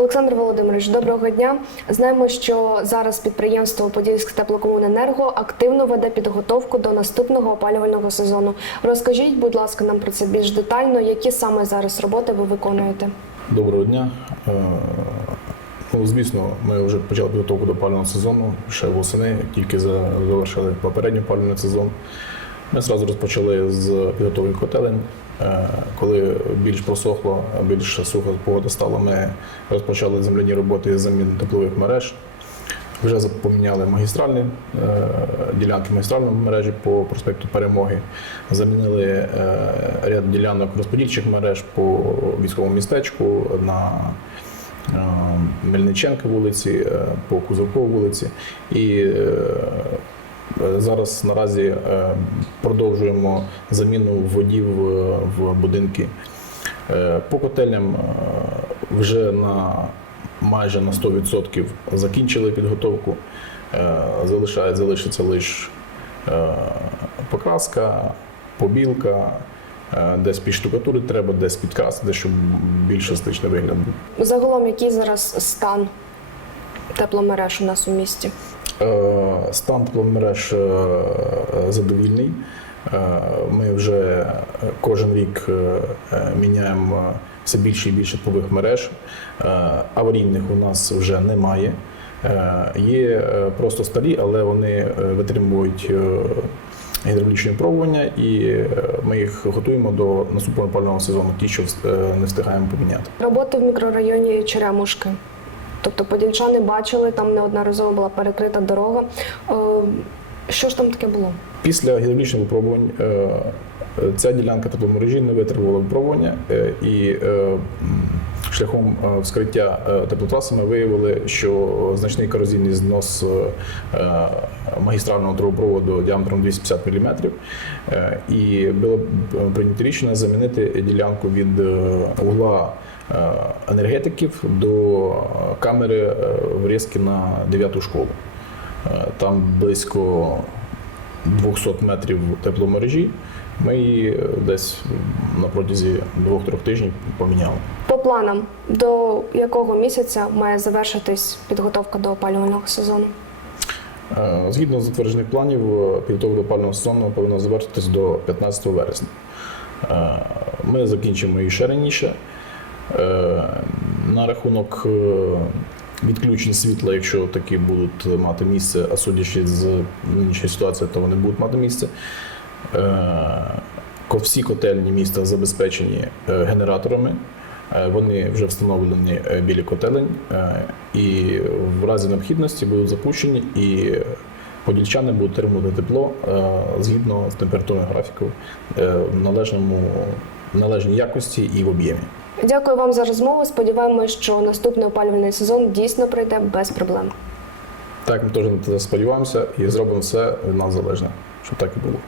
Олександр Володимирович, доброго дня. Знаємо, що зараз підприємство Подільськ теплокомуненерго активно веде підготовку до наступного опалювального сезону. Розкажіть, будь ласка, нам про це більш детально. Які саме зараз роботи ви виконуєте? Доброго дня. Е, Ну, звісно, ми вже почали підготовку до опалювального сезону ще восени, тільки завершили попередній опалювальний сезон. Ми одразу розпочали з підготовки котелень. Е, Коли більш просохло, більш суха погода стала, ми розпочали земляні роботи з заміни теплових мереж. Вже поміняли магістральні е, ділянки магістральної мережі по проспекту Перемоги. Замінили е, ряд ділянок розподільчих мереж по військовому містечку на Мельниченка вулиці, по Кузовковій вулиці. І зараз наразі продовжуємо заміну вводів е, в будинки. Е, По котельням е, вже на майже на 100% закінчили підготовку. Залишає, залишиться лише покраска, побілка, десь під штукатури треба, десь підкрасити, щоб більш естетичний вигляд був. Загалом, який зараз стан тепломереж у нас у місті? Стан тепломереж задовільний. Е, Ми вже кожен рік е, е, міняємо все більше і більше теплових мереж. Е, Аварійних у нас вже немає. Е, Є е, просто старі, але вони е, витримують е, гідравлічні пробування, і е, ми їх готуємо до наступного опалювального сезону, ті, що е, не встигаємо поміняти. Роботи в мікрорайоні Черемушки. Тобто подільчани бачили, там неодноразово була перекрита дорога. Що ж там таке було? Після гідравлічних випробувань е, ця ділянка тепломережі не витримувала випробування, е, і е, шляхом вскриття е, теплотраси ми виявили, що значний корозійний знос магістрального трубопроводу діаметром 250 мм. І було прийнято рішення замінити ділянку від угла енергетиків до камери врізки на 9 школу. Е, Там близько 200 метрів тепломережі. Ми її е, десь на протязі 2-3 тижнів поміняли. По планам, до якого місяця має завершитись підготовка до опалювального сезону? Е, Згідно з затверджених планів, підготовка до опалювального сезону повинна завершитись до 15 вересня. Ми закінчимо її ще раніше. На рахунок відключень світла, якщо такі будуть мати місце, а судячи з нинішньої ситуації, то вони будуть мати місце. Е, Всі котельні міста забезпечені е, генераторами. Е, Вони вже встановлені біля котелень і в разі необхідності будуть запущені, і подільчани будуть отримувати тепло згідно з температурним графіком е, в належному, належній якості і в об'ємі. Дякую вам за розмову. Сподіваємось, що наступний опалювальний сезон дійсно пройде без проблем. Так, ми теж сподіваємося і зробимо все від нас залежне, щоб так і було.